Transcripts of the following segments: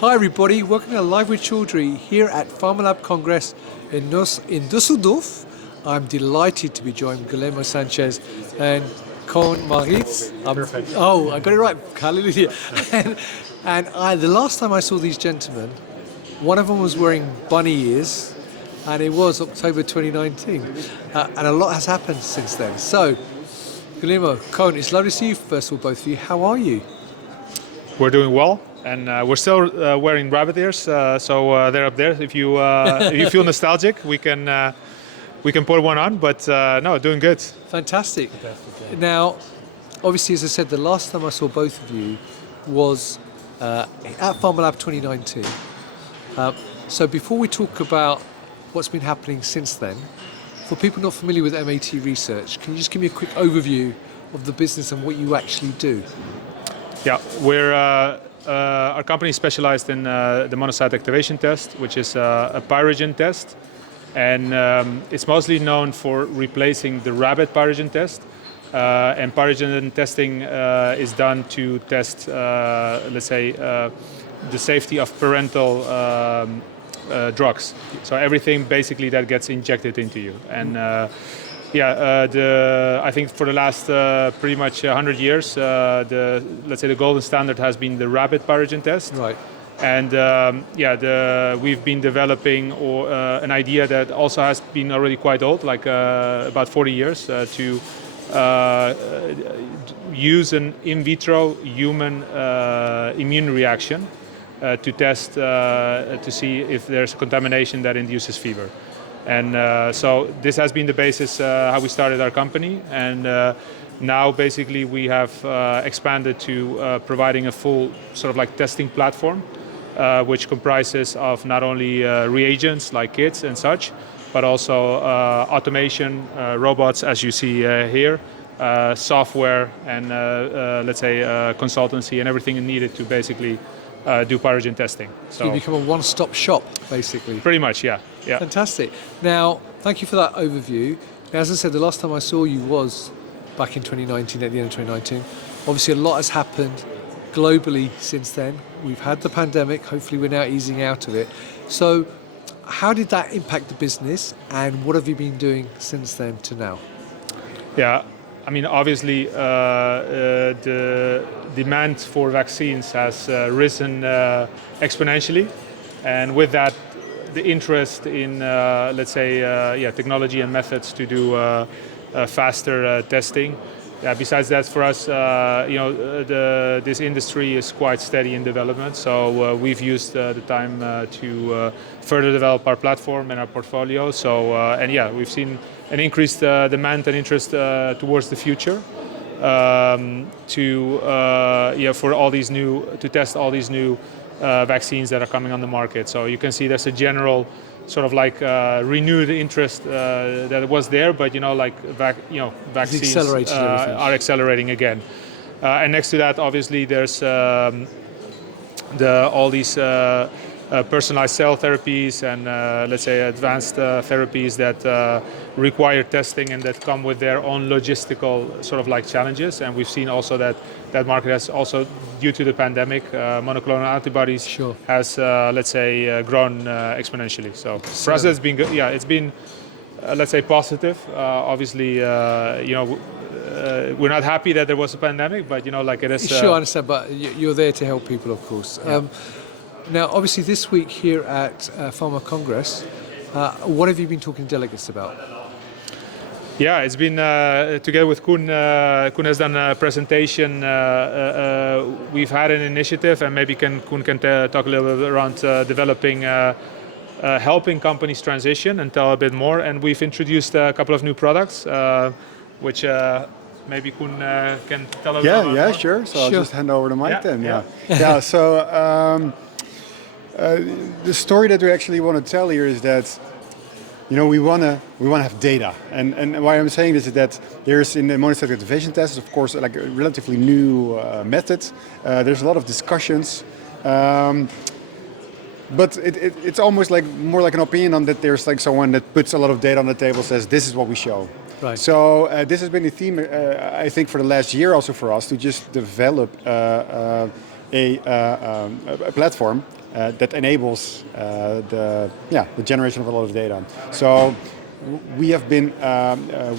Hi everybody, welcome to Live with Chaudhry here at Pharmalab Congress in Dusseldorf. I'm delighted to be joined with Guillermo Sanchez and Koen Maritz. Perfect. Oh, I got it right, hallelujah. The last time I saw these gentlemen, one of them was wearing bunny ears, and it was October 2019. And a lot has happened since then. So, Guillermo, Koen, it's lovely to see you first of all, both of you. How are you? We're doing well, and we're still wearing rabbit ears, so they're up there. If you nostalgic, we can put one on. But no, doing good. Fantastic. Now, obviously, as I said, the last time I saw both of you was at Pharmalab 2019. So before we talk about what's been happening since then, for people not familiar with MAT research, can you just give me a quick overview of the business and what you actually do? Yeah, our company is specialized in the Monocyte Activation Test, which is a pyrogen test, and it's mostly known for replacing the Rabbit Pyrogen Test. And pyrogen testing is done to test, let's say, the safety of parental drugs. So everything basically that gets injected into you. And I think for the last pretty much 100 years, let's say the golden standard has been the Rabbit Pyrogen Test. Right. And we've been developing an idea that also has been already quite old, like about 40 years, to use an in vitro human immune reaction to test to see if there's contamination that induces fever. And so this has been the basis how we started our company, and now basically we have expanded to providing a full sort of like testing platform, which comprises of not only reagents like kits and such, but also automation, robots as you see here, software, and let's say consultancy and everything needed to basically do pyrogen testing. So you become a one-stop shop, basically. Pretty much, yeah. Fantastic. Now, thank you for that overview. Now, as I said, the last time I saw you was back in 2019, at the end of 2019. Obviously, a lot has happened globally since then. We've had the pandemic. Hopefully, we're now easing out of it. So, how did that impact the business, and what have you been doing since then to now? Yeah, I mean, obviously, the demand for vaccines has risen exponentially, and with that, the interest in, let's say, technology and methods to do faster testing. Besides that, for us, this industry is quite steady in development. So we've used the time to further develop our platform and our portfolio. So we've seen an increased demand and interest towards the future to test all these new vaccines that are coming on the market. So you can see there's a general sort of like renewed interest that was there, but vaccines are accelerating again. And next to that, obviously, there's all these personalized cell therapies and let's say advanced therapies that require testing and that come with their own logistical sort of like challenges. And we've seen also that market has also, due to the pandemic, monoclonal antibodies has let's say grown exponentially. So for us, it's been good. Yeah, it's been let's say positive. Obviously, we're not happy that there was a pandemic, but it is. Sure, I understand. But you're there to help people, of course. Yeah. Now, obviously, this week here at Pharma Congress, what have you been talking to delegates about? Yeah, it's been together with Koen. Koen has done a presentation. We've had an initiative, and maybe Koen can talk a little bit around developing, helping companies transition and tell a bit more. And we've introduced a couple of new products, which maybe Koen can tell a little bit more. Sure. So I'll just hand over the mic then. Yeah. So the story that we actually want to tell here is that we want to have data, and why I'm saying this is that there's in the Monocyte Activation Test, of course, like a relatively new method. There's a lot of discussions, but it's almost like more like an opinion on that. There's like someone that puts a lot of data on the table, says this is what we show. Right. So this has been a theme, I think, for the last year also for us to just develop a platform that enables the generation of a lot of data. So we have been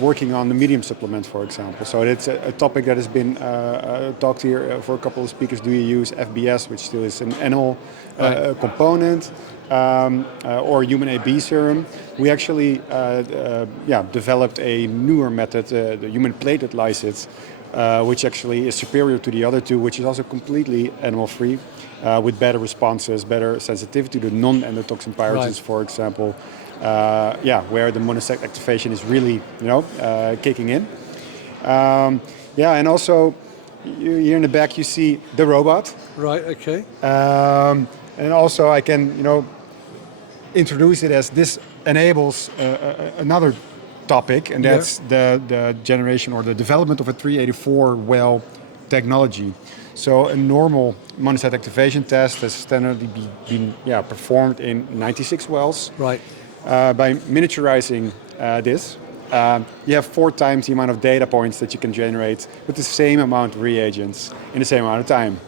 working on the medium supplement, for example. So it's a topic that has been talked here for a couple of speakers. Do you use FBS, which still is an animal component, or human AB serum? We actually developed a newer method, the human platelet lysis, which actually is superior to the other two, which is also completely animal-free, with better responses, better sensitivity to non-endotoxin pyrogens, for example. Where the monocyte activation is really, kicking in. And also here in the back you see the robot. Right. Okay. And also I can, introduce it as this enables another topic, and that's the generation or the development of a 384 well technology. So a normal monocyte activation test has standardly been performed in 96 wells. Right. By miniaturizing this, you have 4 times the amount of data points that you can generate with the same amount of reagents in the same amount of time.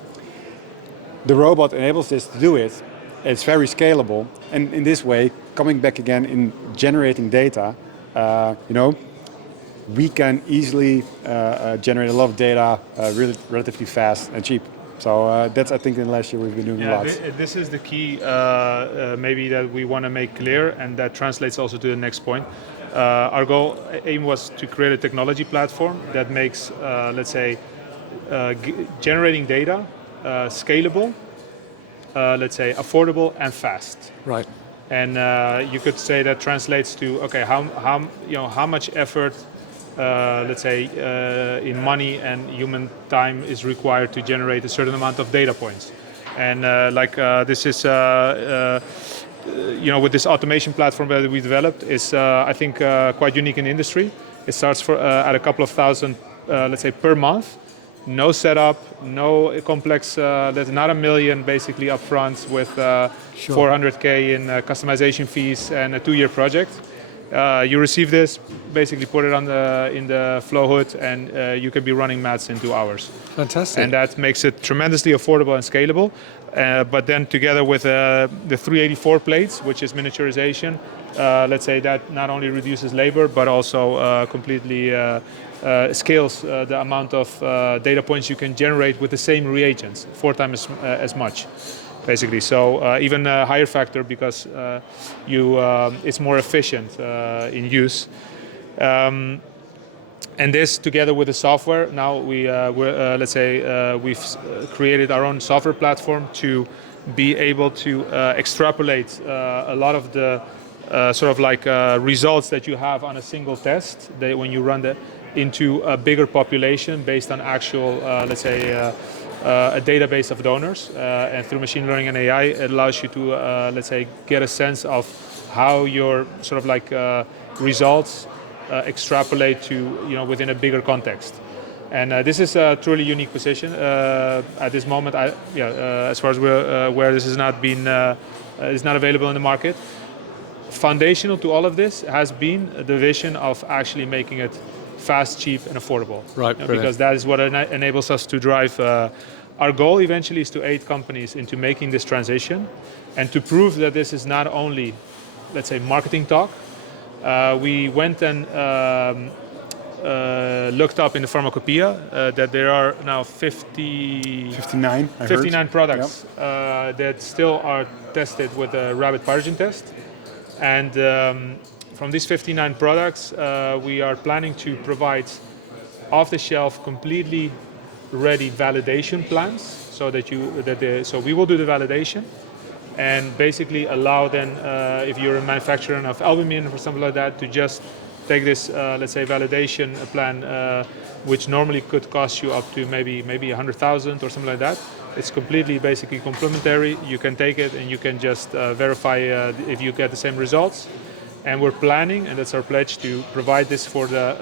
The robot enables this to do it. It's very scalable, and in this way, coming back again in generating data, we can easily generate a lot of data really relatively fast and cheap. So that's, I think, in the last year we've been doing a lot. This is the key maybe that we want to make clear, and that translates also to the next point. Our aim was to create a technology platform that makes, generating data scalable, affordable and fast. Right. And you could say that translates to how much effort, in money and human time is required to generate a certain amount of data points. And this is, with this automation platform that we developed is, I think, quite unique in the industry. It starts at a couple of thousand, per month. No setup, no complex, there's not $1 million basically upfront with $400K in customization fees and a 2-year project. You receive this, basically put it in the flow hood, and you can be running mats in 2 hours. Fantastic. And that makes it tremendously affordable and scalable. But then together with the 384 plates, which is miniaturization, that not only reduces labor, but also completely scales the amount of data points you can generate with the same reagents, 4 times as much. Basically, so even a higher factor because it's more efficient in use. And this, together with the software, now we've created our own software platform to be able to extrapolate a lot of the results that you have on a single test. When you run that into a bigger population based on actual, a database of donors, and through machine learning and AI, it allows you to, get a sense of how your results extrapolate to, within a bigger context. And this is a truly unique position at this moment. As far as we're aware, this has not been, is not available in the market. Foundational to all of this has been the vision of actually making it fast, cheap, and affordable. Right. Because that is what enables us to drive. Our goal eventually is to aid companies into making this transition, and to prove that this is not only, marketing talk. We went and looked up in the pharmacopoeia that there are now 59 products that still are tested with a Rabbit Pyrogen Test. And from these 59 products, we are planning to provide off-the-shelf, completely ready validation plans, so so we will do the validation, and basically allow then, if you're a manufacturer of albumin or something like that, to just take this, validation plan, which normally could cost you up to maybe 100,000 or something like that. It's completely basically complementary. You can take it and you can just verify if you get the same results. And we're planning, and that's our pledge, to provide this for the,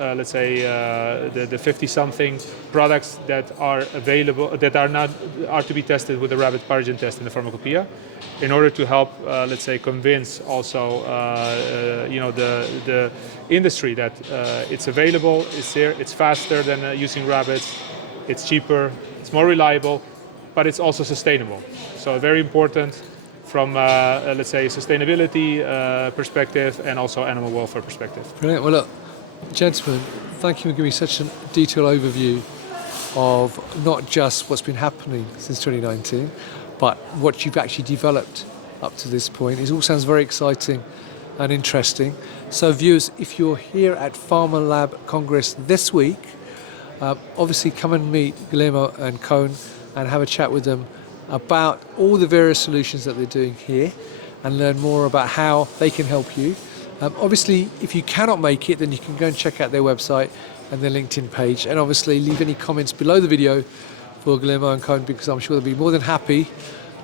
the 50-something products that are available, that are to be tested with the Rabbit Pyrogen Test in the pharmacopoeia, in order to help, convince also, the industry that it's available, it's there, it's faster than using rabbits, it's cheaper, it's more reliable, but it's also sustainable. So very important from, let's say, sustainability perspective and also animal welfare perspective. Brilliant. Well, look, gentlemen, thank you for giving me such a detailed overview of not just what's been happening since 2019, but what you've actually developed up to this point. It all sounds very exciting and interesting. So viewers, if you're here at Pharmalab Congress this week, obviously come and meet Guillermo and Koen and have a chat with them about all the various solutions that they're doing here and learn more about how they can help you. Obviously, if you cannot make it, then you can go and check out their website and their LinkedIn page, and obviously leave any comments below the video for Guillermo and Koen, because I'm sure they'll be more than happy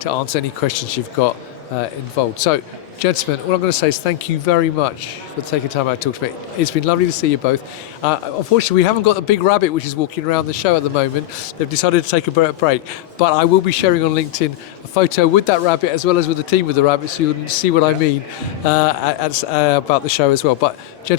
to answer any questions you've got involved. So, gentlemen, all I'm going to say is thank you very much for taking time out to talk to me. It's been lovely to see you both. Unfortunately, we haven't got the big rabbit which is walking around the show at the moment. They've decided to take a break. But I will be sharing on LinkedIn a photo with that rabbit as well as with the team with the rabbit, so you'll see what I mean about the show as well. But, gentlemen,